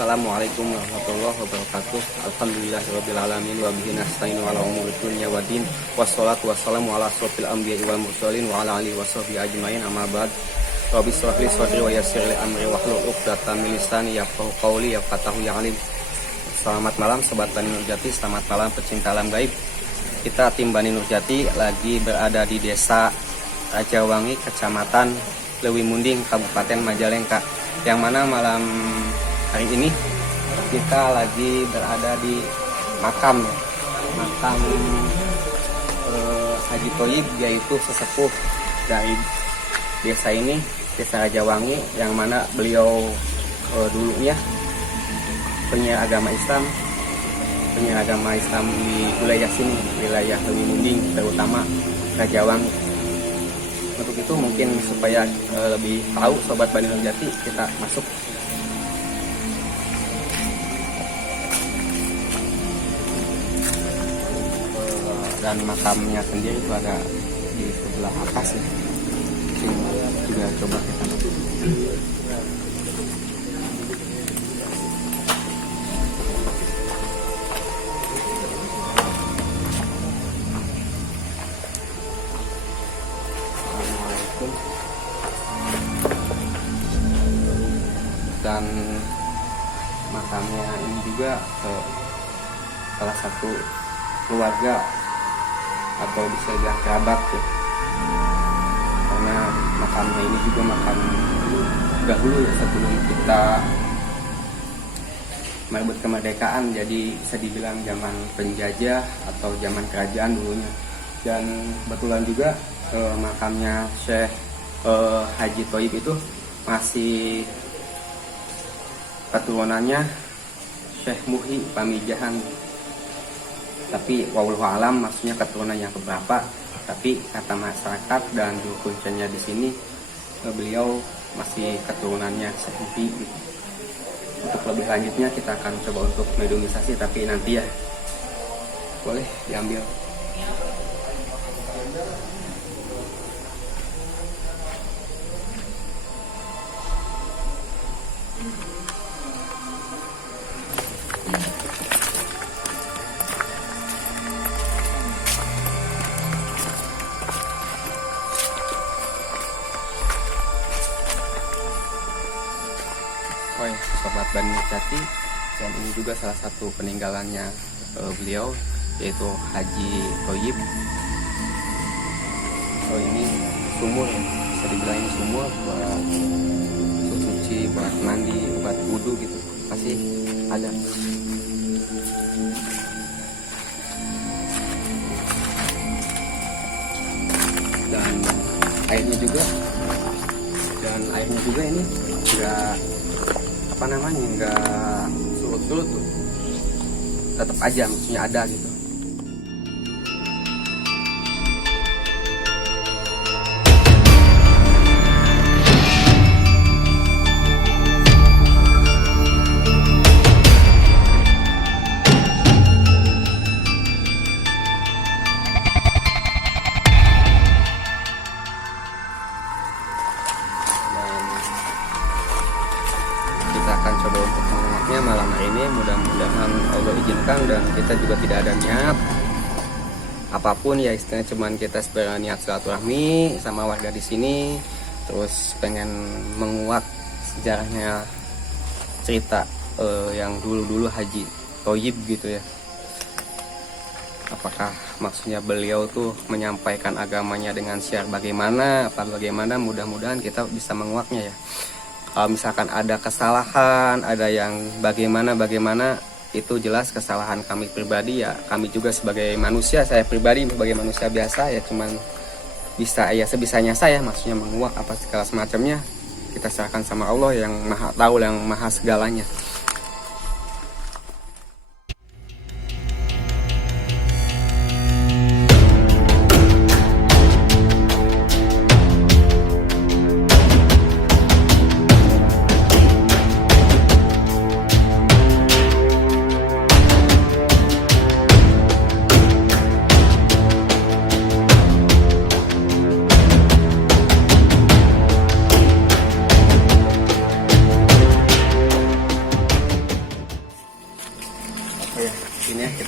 Assalamualaikum warahmatullahi wabarakatuh. Alhamdulillahirrabbilalamin. Wa bihi nasta'inu ala umuri dunya waddin. Wassalatu wassalamu ala asrofil anbiya'i wal mursalin wa ala alihi wasahbihi ajmain. Amma ba'd. Rabbi shrah li sadri wa yassir li amri wahlul 'uqdatam min lisani yafqahu qawli yafqahu ya alim. Selamat malam Sobat Bani Nurjati, selamat malam pecinta alam gaib. Kita tim Bani Nurjati lagi berada di Desa Rajawangi, Kecamatan Leuwi Munding, Kabupaten Majalengka. Yang mana malam hari ini kita lagi berada di makam Haji Thoyib, yaitu sesepuh dari desa ini, Desa Rajawangi, yang mana beliau dulunya penyiar agama Islam di wilayah sini, wilayah Leuwi Munding, terutama Rajawangi. Untuk itu mungkin supaya lebih tahu Sobat Bani Nurjati, kita masuk. Dan makamnya sendiri itu ada di sebelah atas ya. Sini juga coba kita masuk. Dan makamnya ini juga salah satu keluarga atau bisa dibilang kerabat ya, karena makamnya ini juga makam dahulu ya, sebelum kita merebut kemerdekaan, jadi bisa dibilang zaman penjajah atau zaman kerajaan dulunya. Dan kebetulan juga makamnya Syekh Haji Thoyib itu masih keturunannya Syekh Muhi Pamijahan, tapi wallahu alam maksudnya keturunan yang keberapa. Tapi kata masyarakat dan juru kuncinya di sini, beliau masih keturunannya Syekh Muhi gitu. Untuk lebih lanjutnya kita akan coba untuk mediumisasi, tapi nanti ya boleh diambil. Sobat Bani Nurjati, dan ini juga salah satu peninggalannya beliau, yaitu Haji Thoyib. Ini sumur ya, bisa dibilang ini sumur buat suci, buat mandi, buat wudhu gitu, pasti ada. Dan airnya juga ini enggak surut-surut tuh, tetap aja maksudnya ada gitu. Kita akan coba untuk menguaknya malam hari ini. Mudah-mudahan Allah izinkan, dan kita juga tidak ada niat apapun ya, istilahnya cuman kita sebenarnya niat silaturahmi sama warga di sini, terus pengen menguak sejarahnya, cerita yang dulu Haji Thoyib gitu ya. Apakah maksudnya beliau tuh menyampaikan agamanya dengan syiar bagaimana, mudah-mudahan kita bisa menguaknya ya. Kalau misalkan ada kesalahan, ada yang bagaimana, itu jelas kesalahan kami pribadi ya. Kami juga sebagai manusia, saya pribadi sebagai manusia biasa ya, cuman bisa ya sebisanya saya maksudnya menguak apa segala semacamnya. Kita serahkan sama Allah yang maha tahu, yang maha segalanya.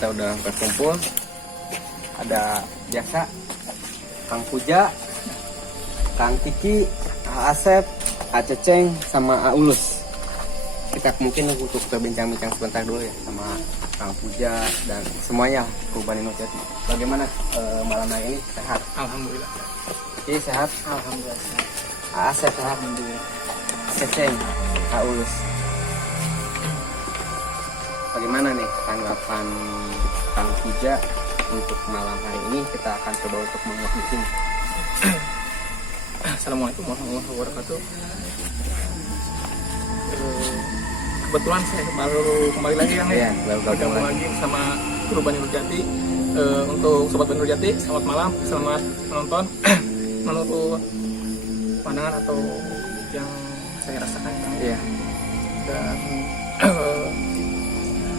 kita udah berkumpul. Ada biasa Kang Puja, Kang Tiki, Asep, Aceceng, sama Aulus. Kita mungkin untuk berbincang-bincang sebentar dulu ya sama Kang Puja dan semuanya Kurban Jati. Bagaimana malam hari ini? Sehat? Alhamdulillah. Iya sehat? Alhamdulillah. Asep sehat? Alhamdulillah. Aceceng, Aulus. Bagaimana nih tanggapan Kang Puja untuk malam hari ini? Kita akan coba untuk menguak di sini. Assalamualaikum warahmatullahi wabarakatuh. Kebetulan saya baru kembali lagi Kang Iya, baru bergabung lagi sama Kurban Jati. Untuk Sobat Banur Jati, selamat malam, selamat menonton. Menurut pandangan atau yang saya rasakan Kang. Iya. Dan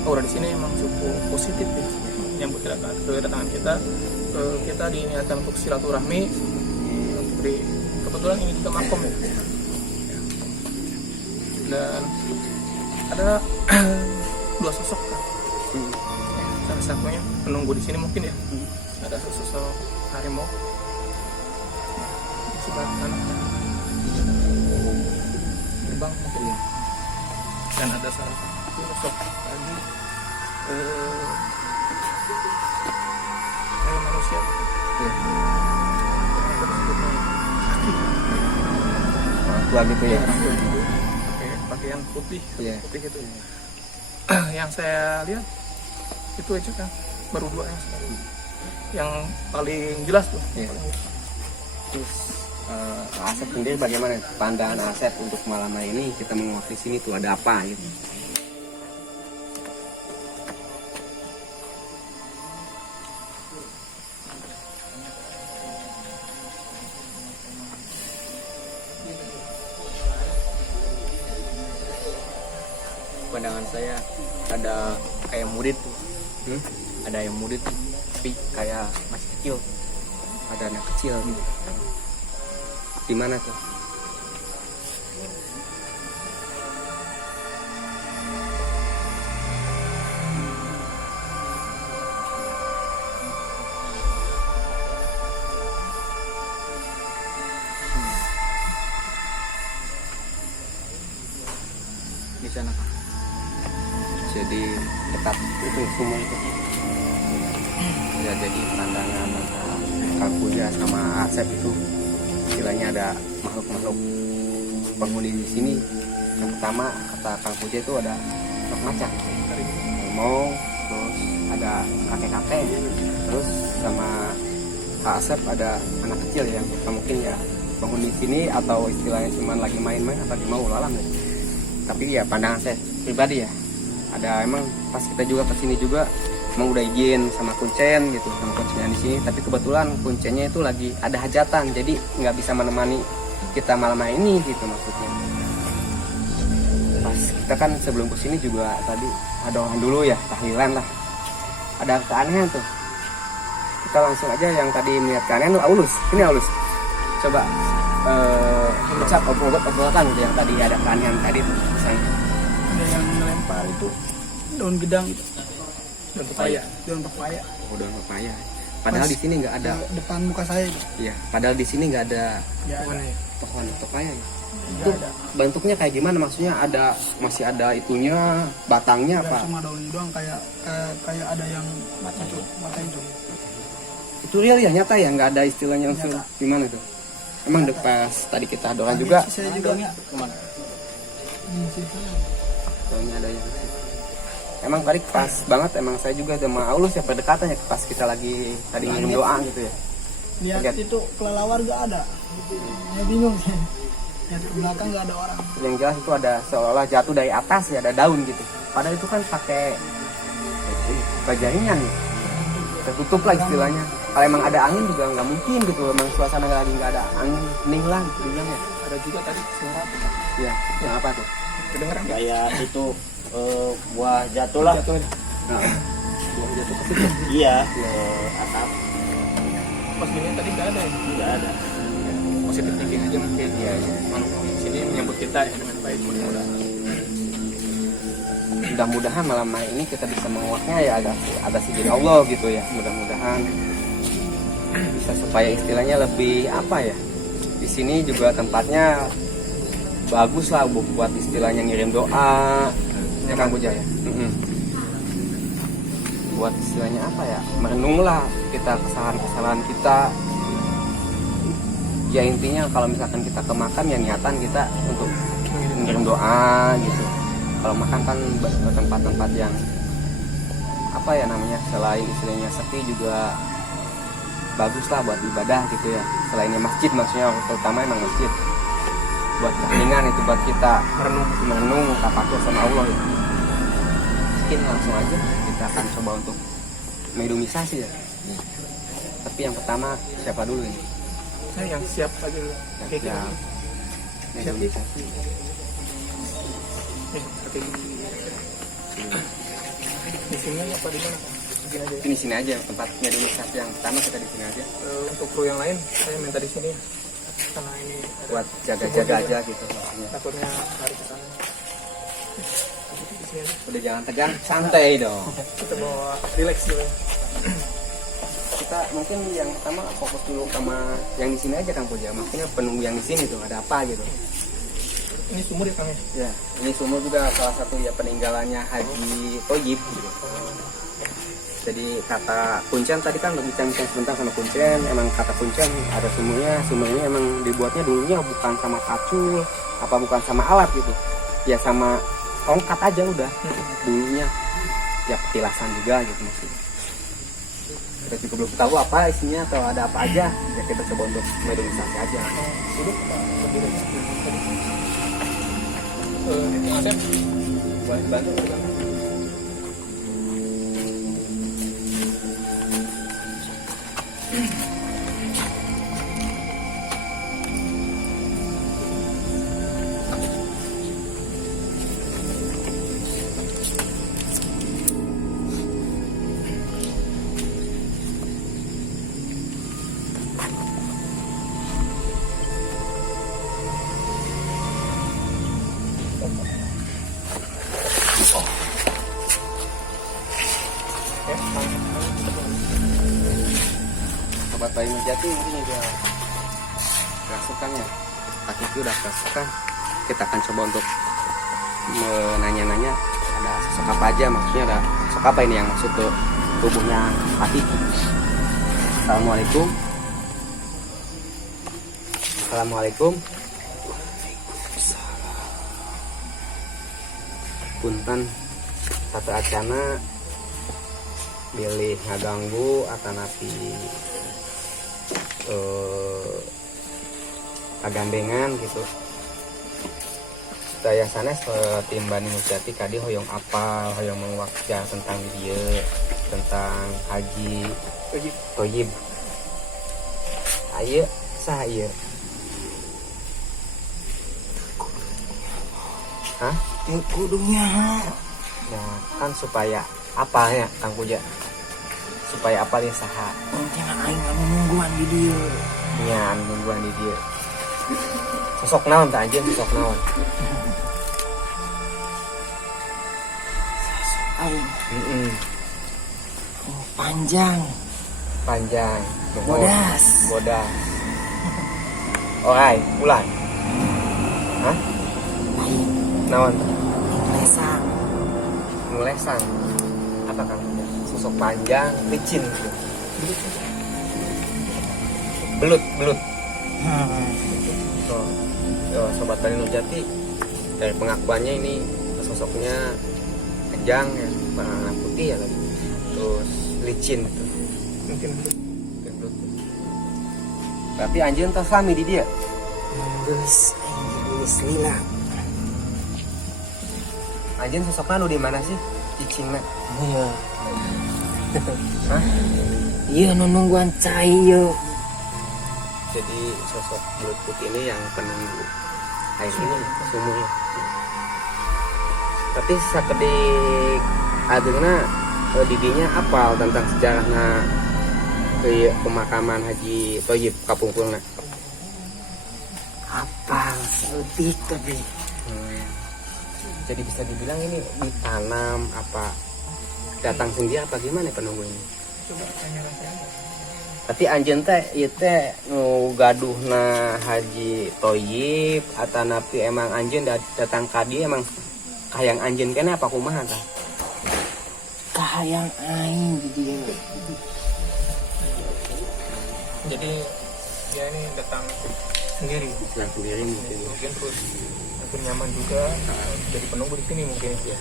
aura di sini memang cukup positif ya. Menyambut kedatangan kita. Kita diingatkan untuk silaturahmi. Kebetulan ini juga makom ya. Dan ada dua sosok kan. Ya, salah satunya penunggu di sini mungkin ya. Ada sosok harimau di sebelah kanan gerbang mungkin ya. Dan ada salah satu sosok lagi kayak manusia. Tua gitu ya. Pakai pakaian putih, Iya. putih gitu. Yang saya lihat itu aja kan baru dua yang paling jelas tuh. Iya. Terus Asep sendiri bagaimana pandangan Asep untuk malam hari ini? Kita mewakili sini tuh ada apa gitu? Pandangan saya ada kayak murid tuh, ada yang murid tapi kayak masih kecil. Ada anak kecil. Di mana tuh? Di sana Kang. Jadi tetap itu semua itu. Ya jadi pandangan antara Kang Puja sama Asep itu istilahnya ada makhluk-makhluk penghuni di sini. Yang pertama kata Kang Puja itu ada makhluk macan, harimau, terus ada kakek-kakek, terus sama Kak Asep ada anak kecil yang mungkin ya penghuni sini atau istilahnya cuma lagi main-main atau di mau lalang ya. Tapi ya pandangan saya pribadi ya ada emang pas kita juga kesini juga emang udah izin sama kuncen gitu sama kuncennya di sini, tapi kebetulan kuncennya itu lagi ada hajatan jadi nggak bisa menemani kita malam hari ini gitu maksudnya. Pas kita kan sebelum kesini juga tadi doakan dulu ya tahlilan lah, ada keanehan tuh. Kita langsung aja yang tadi melihat keanehan tuh Aulus, ini Aulus coba ucap obrolan gitu yang tadi ada keanehan tadi tuh misalnya. Ada yang melempar itu daun gedang itu, Dan pepaya. daun pepaya. Oh, daun pepaya. Padahal di sini nggak ada. Depan muka saya itu. Iya, padahal di sini nggak ada Ya ada. pohon pepaya ya. Nggak Itu ada. bentuknya kayak gimana? Maksudnya ada masih ada itunya, batangnya Dan apa? cuma daun doang kayak ada yang mata itu. Itu real ya nyata ya, nggak ada istilahnya langsung Nyata. gimana tuh? Emang pas tadi kita doa juga, Saya juga Kemana? daunnya ada yang. Emang tadi pas banget, emang saya juga sama Aulus ya berdekatan ya pas kita lagi tadi ngirim doa gitu ya. lihat Lihat. itu kelelawar gak ada. Ya bingung sih. Lihat ke belakang gak ada orang. Yang jelas itu ada seolah jatuh dari atas ya, ada daun gitu. Padahal itu kan pakai bajaringan ya. Tertutup lah istilahnya. Kalau emang ada angin juga nggak mungkin gitu. Emang suasana lagi nggak ada angin, hening lah bilangnya. Ada juga tadi suara Iya, yang apa tuh? kedengeran nggak? Kayak itu buah jatuh lah. Jatuh aja. Nah, buah jatuh ke situ. Iya, atap Pas gini tadi nggak ada ya? tidak ada. Positif thinking aja mungkin ya. Di sini menyambut kita ya dengan baik mudah-mudahan. mudah-mudahan malam hari ini kita bisa menguaknya ya ada izin Allah gitu ya, mudah-mudahan bisa supaya istilahnya lebih apa ya, di sini juga tempatnya bagus lah buat istilahnya ngirim doa ya Kang Puja ya. Buat istilahnya apa ya, merenung lah kita kesalahan-kesalahan kita ya, intinya kalau misalkan kita ke makam ya niatan kita untuk ngirim doa gitu. Kalau makan kan tempat-tempat yang apa ya namanya, selain istilahnya sepi juga bagus lah buat ibadah gitu ya, selainnya masjid, maksudnya terutama emang masjid buat keheningan itu, buat kita merenung tafakur sama Allah ya. Mungkin langsung aja kita akan coba untuk medomisasi ya. Tapi yang pertama siapa dulu ini? Saya yang siap aja dulu. Oke, Siap. Medomisasi. Di sini apa di mana? Begini aja. Di sini aja tempat medomisasi yang pertama, kita di sini aja. Untuk kru yang lain saya minta di sini karena ini ada Buat jaga-jaga aja gitu maksudnya. takutnya lari ke sana. Di sini aja. Udah jangan tegang, santai dong. Kita bawa relax dulu. Kita mungkin yang pertama fokus dulu sama yang di sini aja Kang Puja. Maksudnya penunggu yang di sini tuh ada apa gitu. Ini sumur ya Kang ya? Ya, ini sumur juga salah satu ya peninggalannya Haji Thoyyib gitu. Jadi kata Kuncen tadi kan bincang-bincang sebentar sama Kuncen, emang kata Kuncen ada sumurnya. Sumur ini emang dibuatnya dulunya bukan sama pacul, apa bukan sama alat gitu. Ya sama tongkat aja udah dulunya. Ya petilasan juga gitu maksudnya. Kita juga belum tahu apa isinya atau ada apa aja. Ya kita coba untuk medomisasi aja. Duduk lebih relax. Asep, Boleh bantu? Sobat Bayi Nurjati ini udah kerasukannya, kaki itu udah kerasukan. Kita akan coba untuk menanya-nanya ada sosok apa aja, maksudnya ada sosok apa ini yang masuk ke tubuhnya kaki. Assalamualaikum. Assalamualaikum. Punten satu acana pilih ngaganggu atau napi kagandengan gitu. Saya sanes tim Bani Nurjati kadi hoyong apal, hoyong menguakja tentang dia, tentang Haji Thoyyib. Ayo saya. Hah? Kudunya Nah, kan supaya apa ya Kang Puja? Supaya apa dia saha? nanti aing anu nungguan di dia. Nya nungguan di dia. Sosok naon tak aja sosok naon? Aing Heeh. panjang, Panjang. bodas. Bodas. Orai, ulan. Hah? Aing Naon? lesang. Ngulesan. Apa Kang Puja? Sosok panjang, licin gitu. Belut. Sobat Bani Nurjati, dari pengakuannya ini sosoknya kejang ya, warna putih ya tadi, terus licin gitu. mungkin Belut. Tapi anjing entah suami di dia. Geus aing geus lila. Anjing sosoknya nu di mana sih? Cicingna. Iya. Hah? Iya nu nungguan cai ieu. Jadi sosok belut putih ini yang penunggu air ini sumurnya. Tapi sakedik adengna didinya apal tentang sejarahna pemakaman Haji Thoyyib kapungkurna. Apal seutik tapi Jadi bisa dibilang ini ditanam apa datang sendiri apa gimana penunggu ini? Coba tanya rasa aja. Tapi anjeun teh ieu teh nu gaduhna Haji Thoyib atau napi emang anjeun datang ka dieu emang kahayang anjeun keneh apa kumaha tah? Kahayang aing di dia. Jadi dia ini datang sendiri. Datang sendiri mungkin. Mungkin terus mungkin nyaman juga jadi penunggu di sini mungkin ya.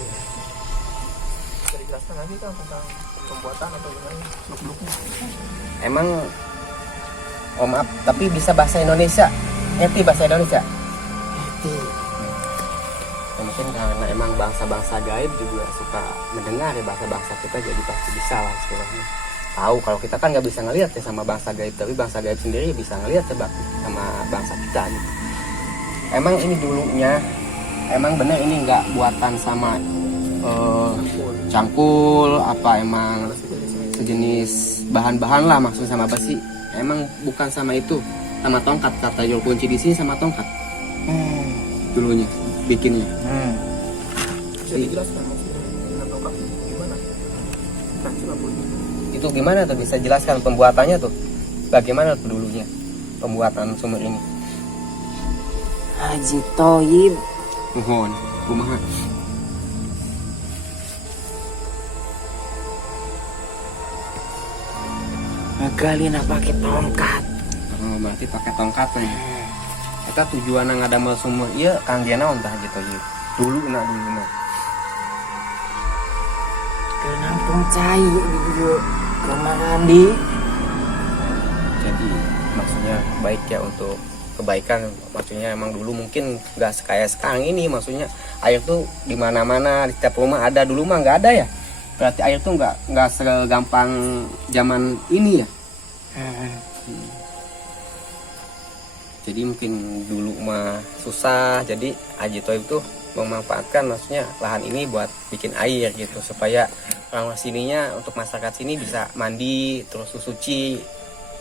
Bisa dijelaskan lagi kan tentang pembuatan atau gimana seluk-beluknya? Emang oh maaf, tapi bisa bahasa Indonesia? Ngerti bahasa Indonesia? Ngerti. Ya, mungkin karena emang bangsa-bangsa gaib juga suka mendengar ya bahasa-bangsa kita, jadi pasti bisa lah istilahnya. Tahu kalau kita kan nggak bisa ngelihat ya sama bangsa gaib, tapi bangsa gaib sendiri bisa ngelihat sebab sama bangsa kita gitu. Emang ini dulunya, emang bener ini nggak buatan sama cangkul apa emang sejenis bahan-bahan lah maksud sama besi. Emang bukan sama itu, sama tongkat, kata jual kunci di sini sama tongkat. Dulunya bikinnya. Bisa dijelaskan maksudnya dengan tongkat gimana? Kancil apa ini? Itu gimana tuh, bisa jelaskan pembuatannya tuh? Bagaimana tuh dulunya pembuatan sumur ini? Haji Thoyib Mohon, kumaha? ngegalina pakai tongkat. Oh, berarti pakai tongkat aja. Kita tujuan ngadamel sumur iya kangge naon tah gitu ya. Dulu na. Ke nampung cai di dia. Ke mandi. Jadi maksudnya baik ya untuk kebaikan, maksudnya emang dulu mungkin nggak kayak sekarang ini, maksudnya air tuh di mana-mana di setiap rumah ada, dulu mah nggak ada ya, berarti air tuh nggak segampang zaman ini ya. Jadi mungkin dulu mah susah, jadi Haji Thoyib tuh memanfaatkan maksudnya lahan ini buat bikin air gitu supaya orang sininya untuk masyarakat sini bisa mandi terus suci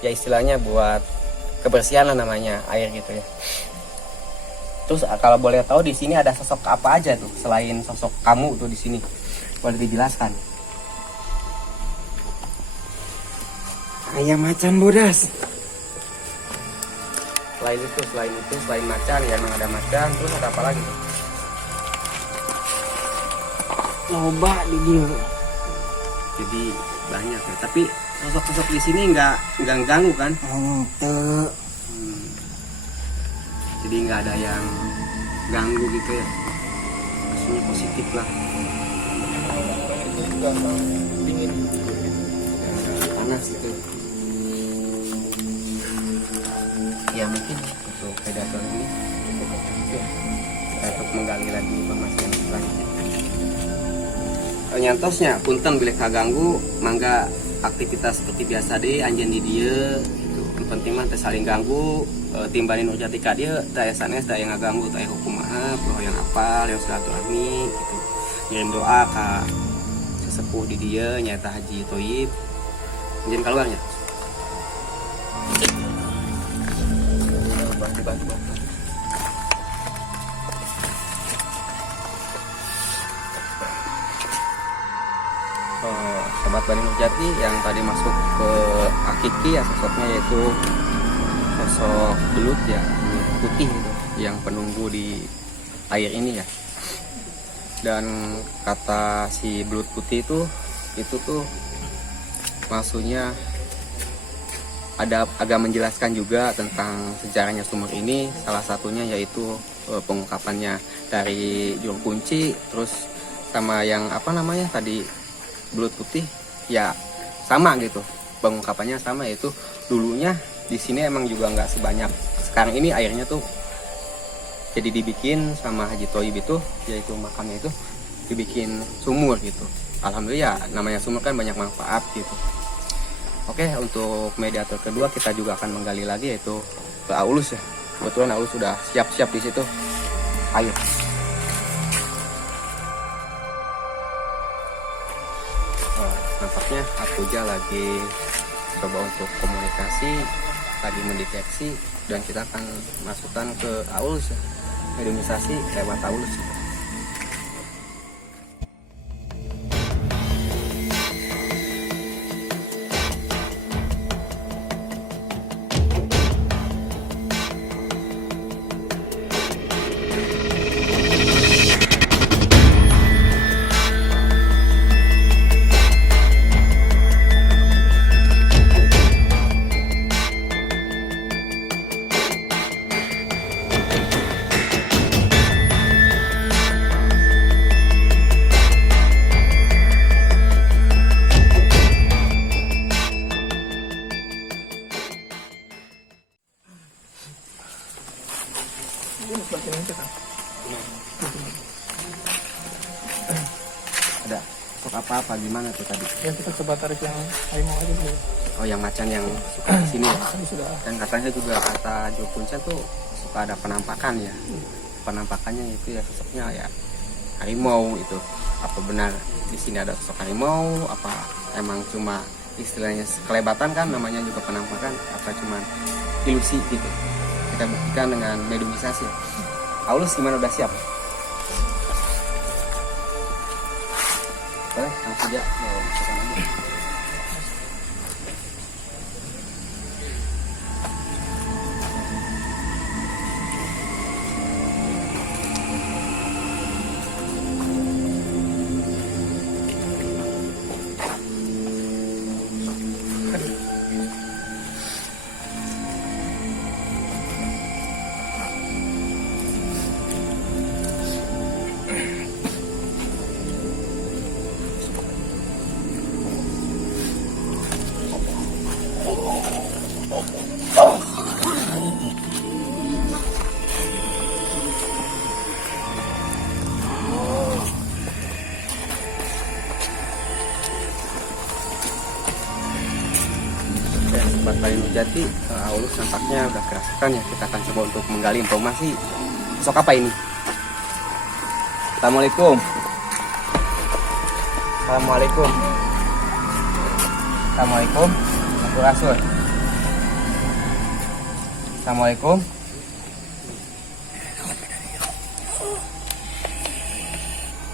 ya, istilahnya buat kebersihan lah namanya air gitu ya. Terus kalau boleh tahu di sini ada sosok apa aja tuh selain sosok kamu tuh di sini, boleh dijelaskan? Ayam macan bodas. Selain macan ya, emang ada macan, terus ada apa lagi tuh? Loba di dia. Jadi banyak ya, tapi sosok-sosok di sini nggak ganggu kan? Ente. Jadi nggak ada yang ganggu gitu ya, maksudnya positif lah. Dingin. Panas gitu ya, mungkin untuk predator ini ya, untuk menggali lagi informasi yang selanjutnya. Nyantosnya punten bila kaganggu mangga aktivitas seperti biasa deh anjeun di dieu gitu. Yang penting mah teu saling ganggu, timbani nu jati ka dieu teu sanes da yang ngaganggu, teu hukumaha, poho yang apal, yang silaturahmi gitu. Ngirim doa ka sesepuh di dieu nyaeta Haji Thoyib. Anjeun keluarnya. Bantu. Sobat Bani Nurjati yang tadi masuk ke Akiki ya, sosoknya yaitu sosok belut ya, belut putih itu yang penunggu di air ini ya. Dan kata si belut putih itu tuh maksudnya ada agak menjelaskan juga tentang sejarahnya sumur ini. Salah satunya yaitu pengungkapannya dari juru kunci, terus sama yang apa namanya tadi belut putih ya sama gitu, pengungkapannya sama, yaitu dulunya di sini emang juga nggak sebanyak sekarang ini airnya tuh. Jadi dibikin sama Haji Thoyib itu, yaitu makamnya itu dibikin sumur gitu. Alhamdulillah namanya sumur kan banyak manfaat gitu. Oke, untuk mediator kedua kita juga akan menggali lagi yaitu ke Aulus ya. Kebetulan Aulus sudah siap-siap di situ. Ayo. Nampaknya Akuja lagi coba untuk komunikasi, lagi mendeteksi, dan kita akan masukkan ke Aulus ya. Mediumisasi lewat Aulus. Ada sosok apa gimana tuh tadi? Ya kita coba tarik yang harimau aja dulu. Oh, yang macan yang suka di sini ya. Tadi sudah. Dan katanya juga kata Jo Punca tuh suka ada penampakan ya. Penampakannya itu ya sosoknya ya harimau itu. Apa benar di sini ada sosok harimau? Apa emang cuma istilahnya kelebatan kan namanya juga penampakan? Apa cuma ilusi gitu? Kita buktikan dengan mediumisasi. Aulus gimana, udah siap? Boleh, langsung aja mau masukkan aja. Sobat Bayu Nurjati, Aulus nampaknya udah kerasukan ya. Kita akan coba untuk menggali informasi. Sosok apa ini? Assalamualaikum. Assalamualaikum. Assalamualaikum. Aku Rasul. Assalamualaikum.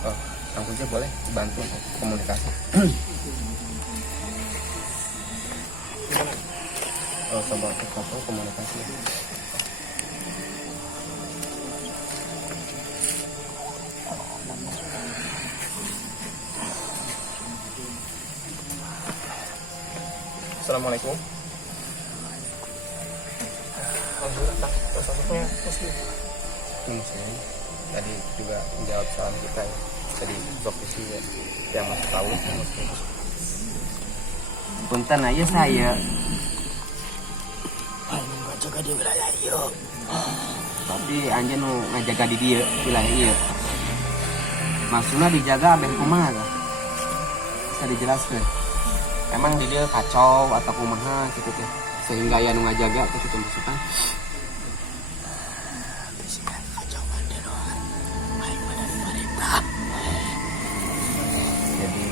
Oh, Kang Puja boleh bantu untuk komunikasi. Oh, coba untuk komunikasi. Assalamualaikum. Alhamdulillah, sosoknya muslim. Muslim. Tadi juga menjawab salam kita ya. Tadi profesi ya, yang masih tahu muslim. Punten aja saya. Jaga di wilayah dia. Tapi anjir nu ngajaga di dia wilayah ieu. Maksudnya dijaga abeh kumaha tah? Bisa dijelaskan. Emang di dia kacau atau kumaha gitu teh. Sehingga aya nu ngajaga gitu maksudnya. Jadi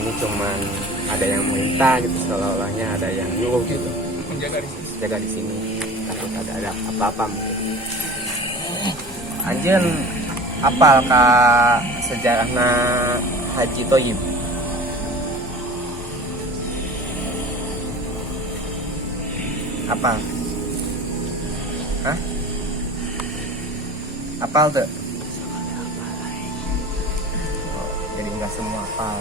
ini cuman ada yang merintah gitu, seolah-olahnya ada yang nyuruh gitu. Jaga di sini, takut ada apa-apa mungkin. Anjen apal ka sejarahna Haji Thoyyib? Apal? Hah? Apal tuh? Oh, jadi nggak semua apal.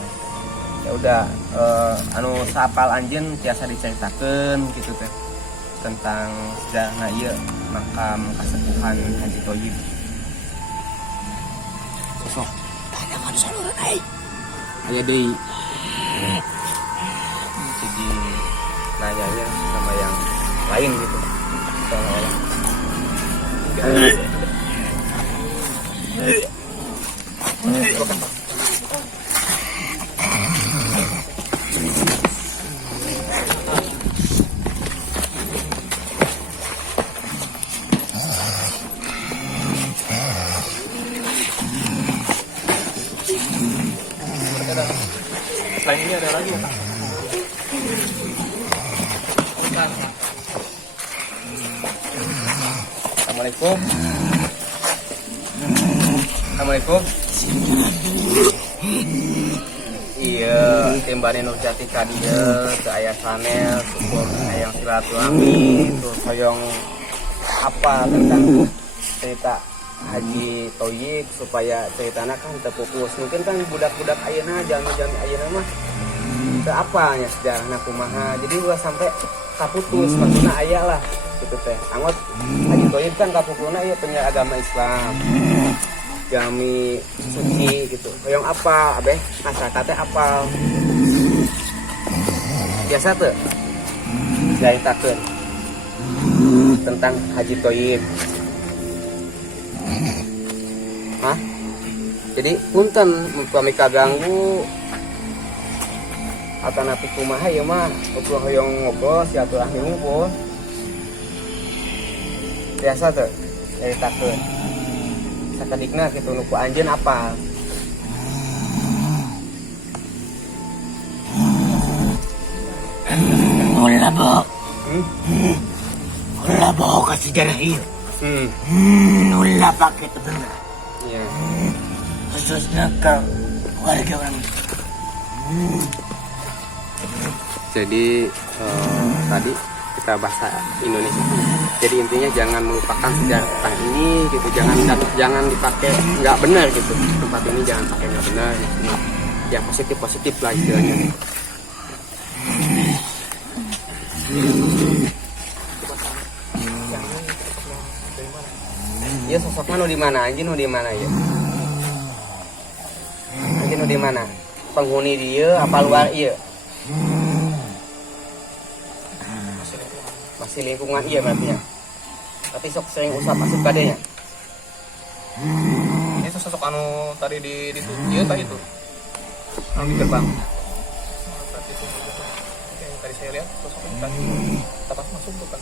Ya udah, anu sapal anjen biasa diceritakan gitu teh tentang sejarah ieu makam kasepuhan Haji Thoyyib. Sosok Tanyakan saluran ai. aya deui. Jadi nanyanya sama yang lain gitu. Seolah-olah. Selain ini ada lagi ya, Pak? Assalamualaikum. Assalamualaikum. Iya, tim Bani Nurjati ka dieu teu aya sanel, syukur hayang silaturahmi, terus hoyong apa tentang cerita Haji Thoyyib supaya ceritana kan terfokus. Mungkin kan budak-budak ayeuna, jalmi-jalmi ayeuna mah teu apa nya sejarahna kumaha. Jadi ulah sampai kaputus, maksudna aya lah gitu teh. Anggot Haji Thoyyib kan kapukulna ieu penyiar agama Islam. Jami suci gitu. Hoyong apa abeh masyarakat teh apal. Biasa teu ceritakeun tentang Haji Thoyyib. Hah? Jadi punten upami kaganggu atanapi kumaha ya mah utuh hoyong ngobrol silaturahmi ngumpul biasa tuh dari takut sakedikna gitu nuku anjeun apa Ulah bawa. Ulah bawa ke sejarah itu. Ulah pakai itu benar. iya Khususnya ke warga orang. jadi tadi kita bahasa Indonesia jadi intinya jangan melupakan sejarah tentang ini gitu jangan dipakai nggak benar gitu tempat ini jangan pakai nggak benar gitu. Ya positif lah istilahnya. Ya sosoknya nu di mana anjing nu di mana ya anjing nu di mana penghuni dia apa luar iya masih lingkungan iya berarti ya tapi sok sering usap asup kadenya Ini sosok anu tadi di itu, iya tadi itu. anu di gerbang Tadi itu, yang tadi saya lihat sosoknya tadi pas masuk tuh kan.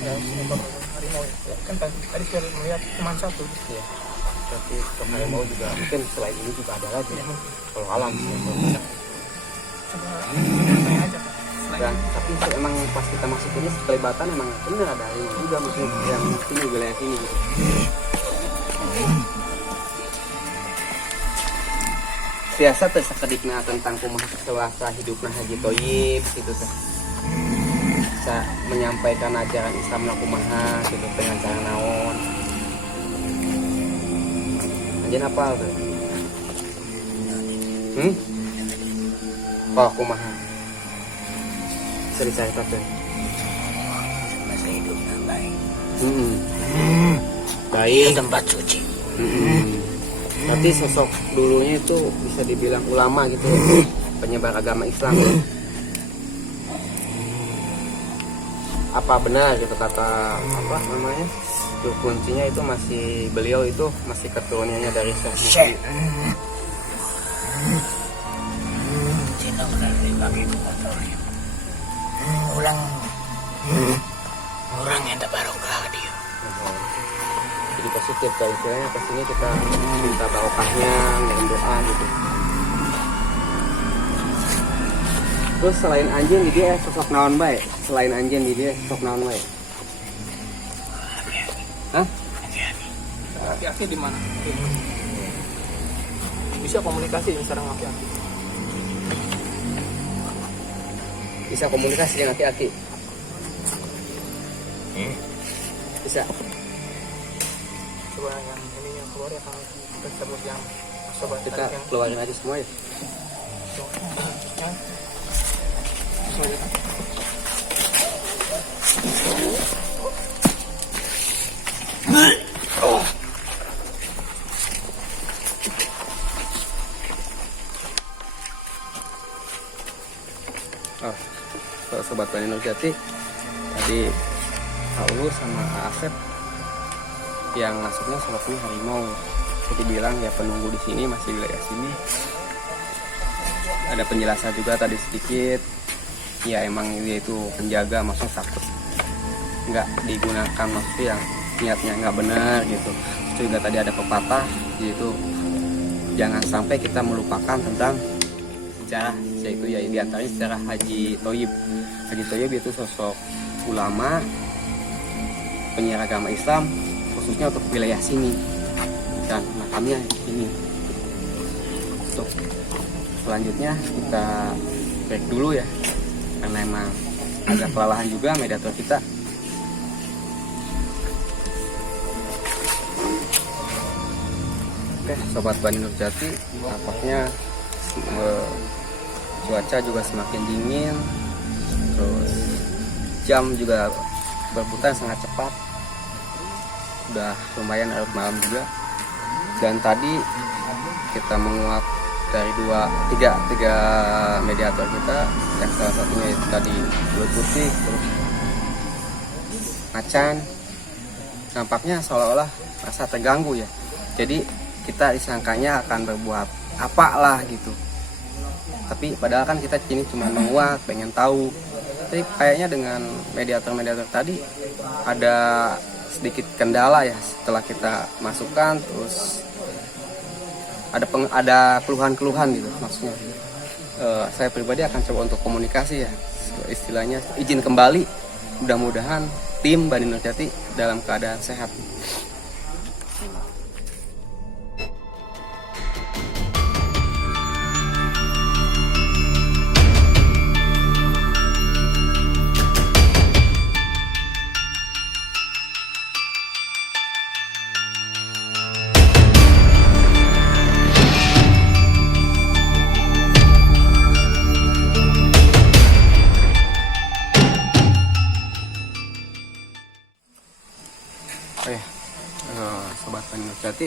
Ya, seekor harimau ya. Kan tadi saya melihat cuma satu. ya berarti sok harimau juga mungkin selain ini juga ada lagi kalau alam Coba saya aja. dan tapi itu emang pas kita masuk ini kelibatan emang bener ada harimau juga maksudnya yang sini wilayah sini gitu. Biasa teh sakedikna tentang kumaha selasa hidupna Haji Thoyib gitu teh. Bisa menyampaikan ajaran Islam kumaha gitu dengan cara naon. Anjeun apal tuh. Oh kumaha. Cerita teh. Masa hidup yang baik. Baik. Tempat suci. Tapi sosok dulunya itu bisa dibilang ulama gitu, penyebar agama Islam. Apa benar gitu kata apa namanya? Itu kuncinya itu masih beliau itu masih keturunannya dari Syekh. Cinta dari bagi motornya. Orang yang tak barokah dia. Jadi positif kalau istilahnya kesini kita minta barokahnya, ngirim doa gitu. Terus selain anjing di dia sosok naon baik? Selain anjing di dia sosok naon baik? Hah? Aki-aki di mana? Bisa komunikasi sekarang aki-aki. Bisa komunikasi dengan aki-aki? Bisa. Coba yang ini yang keluar ya kang tersebut yang sobat Kita tadi yang keluarin aja semua ya. yang sobat. Oh, sobat Bani Nurjati tadi Paulus sama Asep yang masuknya sosoknya harimau. Jadi bilang ya penunggu di sini masih wilayah sini. Ada penjelasan juga tadi sedikit. Ya emang dia itu penjaga, maksudnya takut nggak digunakan maksudnya yang niatnya nggak benar gitu. Terus juga tadi ada pepatah yaitu jangan sampai kita melupakan tentang sejarah, yaitu ya diantaranya sejarah Haji Thoyib. Haji Thoyib itu sosok ulama penyiar agama Islam khususnya untuk wilayah sini dan makamnya ini. Untuk selanjutnya kita break dulu ya karena emang agak kelelahan juga mediator kita. Oke, sobat Bani Nurjati, tampaknya cuaca juga semakin dingin, terus jam juga berputar sangat cepat, udah lumayan larut malam juga. Dan tadi kita menguak dari tiga mediator kita, yang salah satunya itu tadi Belut Putih, terus Macan, nampaknya seolah-olah merasa terganggu ya. Jadi kita disangkanya akan berbuat apa lah gitu. Tapi padahal kan kita ini cuma menguak, pengen tahu. Tapi kayaknya dengan mediator-mediator tadi ada sedikit kendala ya setelah kita masukkan, terus ada keluhan-keluhan gitu maksudnya. Saya pribadi akan coba untuk komunikasi ya, istilahnya izin kembali. Mudah-mudahan tim Bani Nur Jati dalam keadaan sehat. Sobat Bani Nur Jati,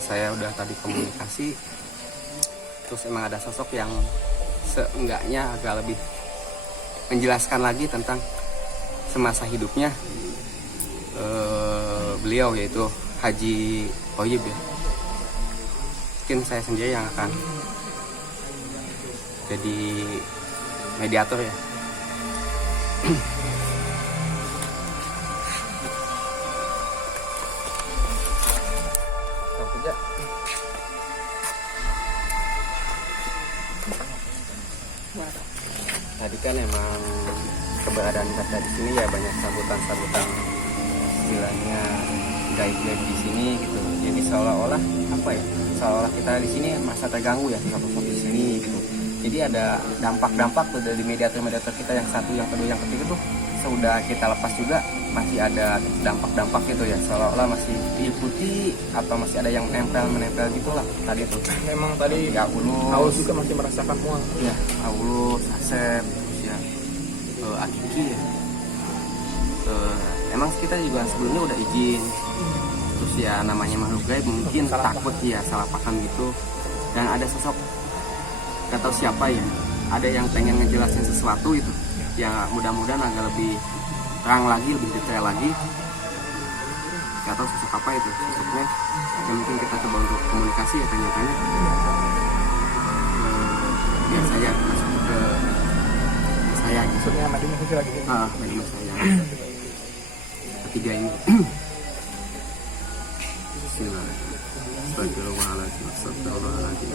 saya udah tadi komunikasi, terus emang ada sosok yang seenggaknya agak lebih menjelaskan lagi tentang semasa hidupnya beliau, yaitu Haji Thoyib ya. Mungkin saya sendiri yang akan jadi mediator ya. Tadi kan emang keberadaan kita di sini ya banyak sambutan-sambutan istilahnya gaib-gaib di sini gitu. Jadi seolah-olah apa ya? Seolah-olah kita di sini merasa terganggu ya sosok di sini gitu. Jadi ada dampak-dampak tuh dari mediator-mediator kita yang satu, yang kedua, yang ketiga tuh sudah kita lepas juga masih ada dampak-dampak gitu ya, seolah-olah masih diikuti atau masih ada yang menempel gitulah tadi tuh. Memang tadi ya Ulus Aus juga masih merasakan mual. Ya, Ulus, Asep, terus ya Akiki ya. Emang kita juga sebelumnya udah izin. Terus ya namanya makhluk gaib mungkin takut ya salah paham gitu. Dan ada sosok gak tahu siapa ya, ada yang pengen ngejelasin sesuatu itu ya, mudah-mudahan agak lebih terang lagi, lebih detail lagi. Gak tahu sosok apa itu sosoknya, yang mungkin kita coba untuk komunikasi ya, tanya-tanya. Biar saya masuk ke saya gitu. Maksudnya Madinah Hijrah lagi. Madinah saya ketiga ini. Bismillahirrahmanirrahim. Astagfirullahaladzim.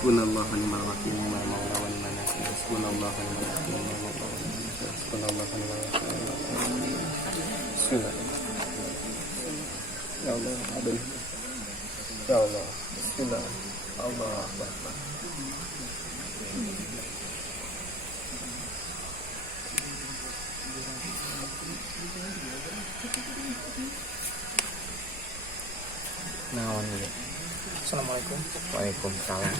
Subhanallah wa ni'mal wakil, ni'mal maula wa ni'mal nasir. Subhanallah wa ni'mal wakil, ni'mal maula wa ni'mal nasir. Subhanallah wa ni'mal wakil, ni'mal maula wa ni'mal nasir. Bismillah. Ya Allah, amin. Ya Allah. Bismillah. Allah Akbar. Naon ya. Assalamualaikum. Waalaikumsalam.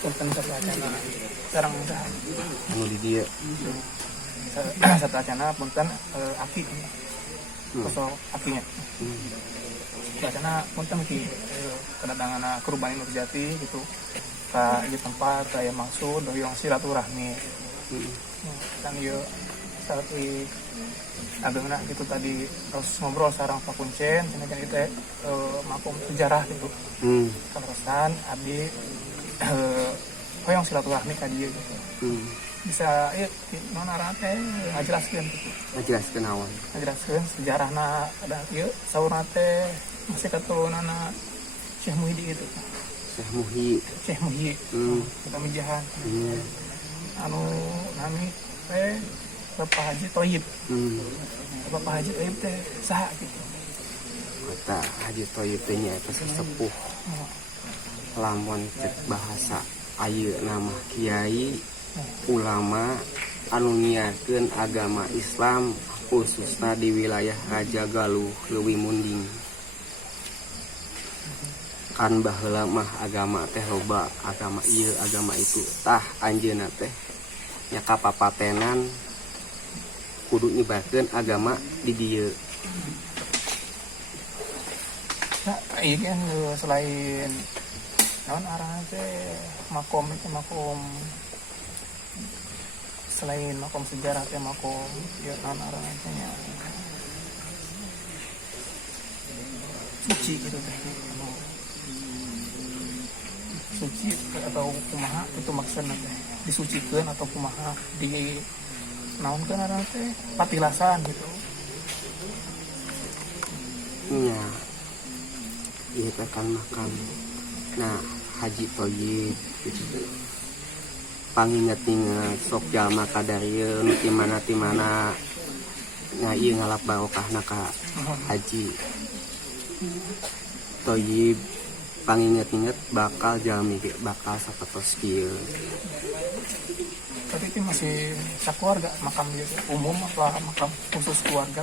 Punten satu acana sareng usaha. Anu di dia. Satu acana punten aki. Kosong akinya. Satu acana punten ki kedatangan ke Bani Nur Jati gitu. Ka ieu tempat aya maksud doyong silaturahmi. Dan ieu saeutik agengna gitu tadi terus ngobrol sareng Pak Kuncen cenah kita makom sejarah gitu. Karosan abdi hoyong silaturahmi ka dieu gitu. Bisa ieu naon arana teh ngajelaskeun gitu. Ngajelaskeun naon? Ngajelaskeun sejarahna ada ieu saurna teh masih keturunanna Syekh Muhyiddin gitu. Syekh Muhyi. Kita mijahan. Anu nami teh Bapak Haji Thoyib. Bapak Haji Thoyib teh saha gitu. Kota Haji Thoyib teh nya eta sesepuh. Lamun cek bahasa ayeuna nama kiai ulama anu nyiarkeun agama Islam khususna di wilayah Raja Galuh leuwih munding. Kan baheula mah agama teh loba, agama ieu agama itu, tah anjeunna teh nya kapapatenan kudu nyebarkeun agama di dieu. Nah, iya kan selain naon arana teh makom itu makom selain makom sejarah teh makom ya anak-anaknya suci gitu teh suci atau kumaha itu maksudnya teh disucikan atau kumaha di naonkeun arana teh patilasan gitu. Iya, iya teh kan makam. Nah, Haji Thoyib gitu. Panginget-inget sok jalma kadarieu nu ti mana nah ieu ngalap barokahna ka Haji Thoyib. Panginget-inget bakal jalmi ge bakal sapertos kieu. Tapi itu masih sakeluarga makam gitu umum apa makam khusus keluarga?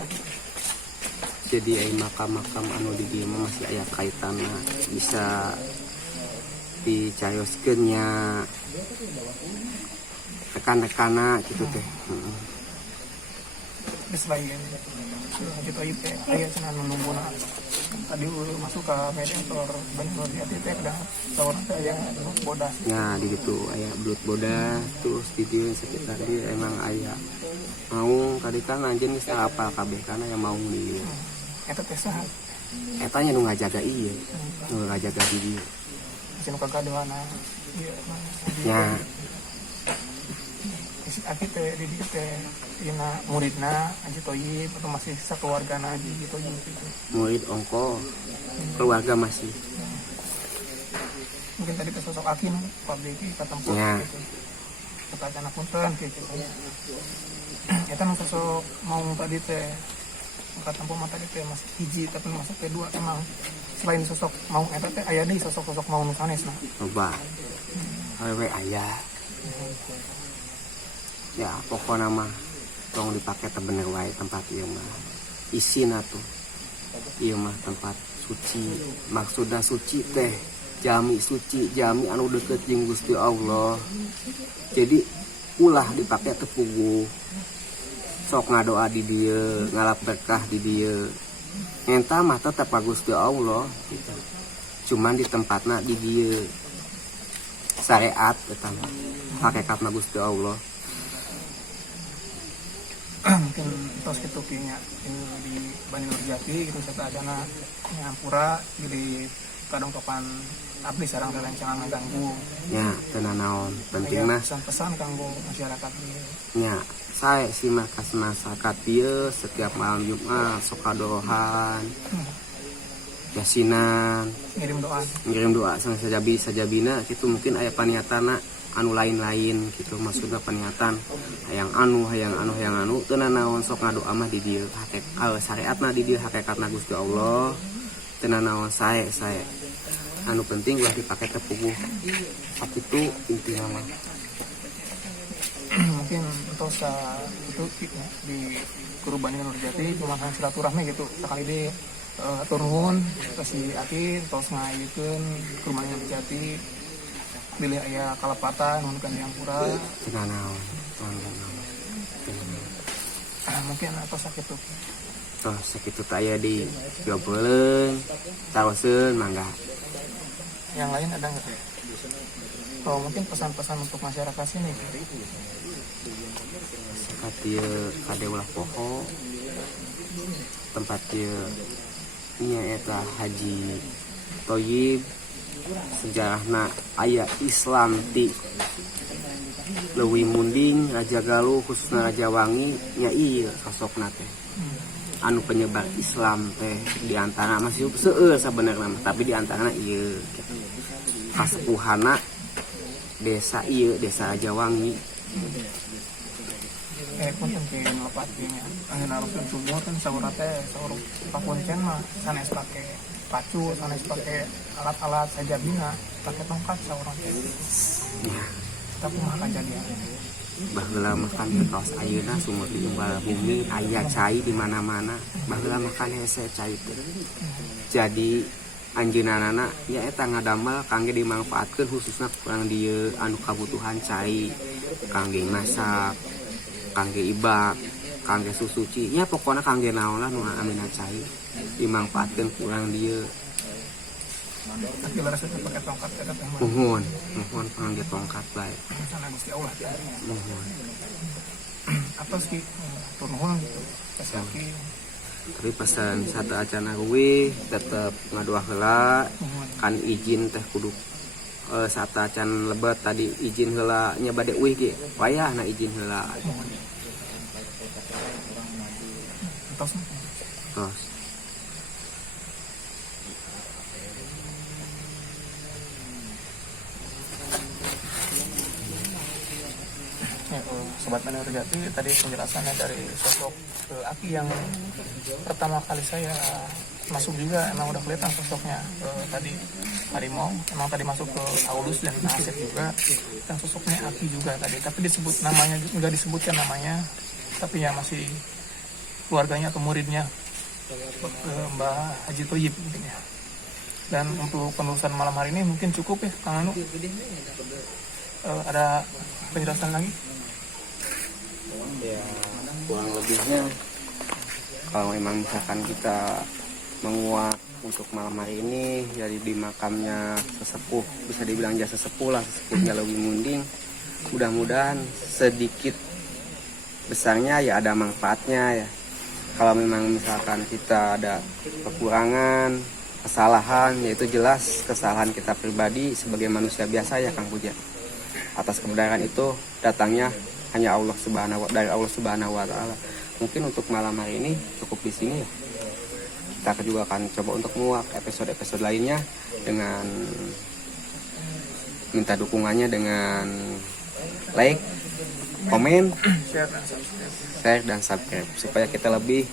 Jadi makam-makam anu di dieu mah masih aya kaitanna bisa dicarioskeun nya rekan-rekana gitu teh. Terus lain gitu itu aya cenah nungguna tadi masuk ke mediator bener dia teh kadang saurang teh aya bodas. Ya di ditu aya belut bodas terus di dieu sekitar dieu emang aya maung kadikan anjeun geus apal kabeh kana yang maung di dieu. Eta teh saha? Eta nya nu ngajaga ieu. Nu ngajaga di dieu. Masih nu kagadewana. Ieu Ya isi aki teh di dieu teh ina muridna Haji Thoyib atau masih sakeluargana Haji Thoyib gitu. murid ongko keluarga masih. Mungkin tadi ke sosok aki nu pabrik katempo Ya. gitu. Katakan punten gitu. Eta nu sosok mau tadi teh katempo mah tadi teh masih hiji tapi masuk kedua emang selain sosok mau eta teh aya deui sosok-sosok mau nu sanesna. Coba awewe aya. Ya pokoknya mah tong dipakai teh bener wae tempat ieu mah. Isina tuh. Ieu mah tempat suci. Maksudna suci teh jami suci, jami anu deukeut jeung Gusti Allah. Jadi ulah dipakai teh puguh. Sok ngadoa di dieu, ngalap berkah di dieu. Eta mah tetep ka Gusti Allah gitu. Cuman di tempatna di dieu. Syariat eta mah. Hakikatna Gusti Allah. Mungkin tos kitu pinya di Bani Nurjati gitu serta adana nyampura jadi kadang kapan abdi sareng rerencangan ngaganggu. Ya, tenan naon penting mah pesan-pesan kanggo masyarakat ieu. nya saya sih mah ka masyarakat ieu setiap malam Jumat sok kadohan yasinan Ngirim doa. sang sajabina kitu mungkin aya paniatana anu lain-lain gitu maksudna paniatan hayang anu tenan naon sok ngadoa mah di dieu syariatna di dieu hakikatna Gusti Allah tenan naon sae anu penting ulah dipake teh puguh sakitu intina mah. Mungkin tos itu ya, di Guru Bani Nurjati cuma silaturahmi gitu sekali di turun kasih aki tos ngayeukeun Guru Bani Nurjati pilih aya kalepatan mungkin yang pura Tenan naon mungkin atau sakit tuh terus sakitu teh aya di jobeuleun taroseun mangga. yang lain ada nggak? Oh mungkin pesan-pesan untuk masyarakat sini. Sakat ieu kade ulah poho tempat ieu nya eta Haji Thoyib sejarahna aya Islam ti leuwih munding Raja Galuh khususna Raja Wangi nya ieu sosokna teh anu penyebar Islam teh di antara masih seueur sabenerna tapi di antarana ieu kasepuhanna desa ieu desa Raja Wangi. Pun mungkin lepatnya angin harusnya sumur kan sahur pakuncen mah sanes pakai pacu sanes pakai alat-alat sajabina pakai tongkat sahur tapi mah kejadian baheula makan di kaos ayeuna sumur di umbal bumi aya cai di mana-mana baheula makan hese cai teh jadi anjeunana ya eta ngadamel kangge dimanfaatkeun khususna kurang dieu anu kabutuhan cai kangge masak kangge ibak kangge susuci nya pokona kangge naon lah nu amina cai dimanfaatkeun kurang dieu Tapi laras itu pakai tongkat ya tapi Mohon pangge tongkat bae. sana Gusti Allah ya. Mohon. Atas ki turun gitu. Kasih Tapi pesan satu acana kuwi tetep ngadoa heula kan izin teh kudu saat acan lebat tadi izin heula nya bade euih ge wayahna izin heula tos. tos. Ya, Sobat Manajer Jati, tadi penjelasannya dari sosok Aki yang pertama kali saya masuk juga emang udah kelihatan sosoknya. Tadi harimau, emang tadi masuk ke Aulus dan Asep juga, dan sosoknya Aki juga tadi. Tapi disebut namanya, nggak disebutkan namanya, tapi ya masih keluarganya atau muridnya Mbak Haji Toyib mungkin ya. Dan untuk penelusuran malam hari ini mungkin cukup ya, Kang Anu. Ada penjelasan lagi? Ya kurang lebihnya kalau memang misalkan kita menguak untuk malam hari ini dari di makamnya sesepuh, bisa dibilang jasa sesepuh lah, sesepuhnya lebih munding, mudah-mudahan sedikit besarnya ya ada manfaatnya ya. Kalau memang misalkan kita ada kekurangan, kesalahan, yaitu jelas kesalahan kita pribadi sebagai manusia biasa ya Kang Puja. Atas kebenaran itu datangnya hanya dari Allah Subhanahu wa taala. Mungkin untuk malam hari ini cukup di sini ya. Kita juga akan coba untuk muak episode-episode lainnya dengan minta dukungannya dengan like, komen, share dan subscribe supaya kita lebih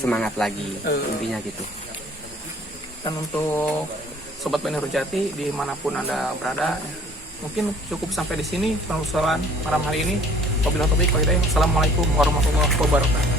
semangat lagi. Intinya gitu. Dan untuk Sobat Manajer Jati dimanapun Anda berada, mungkin cukup sampai di sini penelusuran malam hari ini. Wabillahi taufiq wal hidayah. Assalamualaikum warahmatullahi wabarakatuh.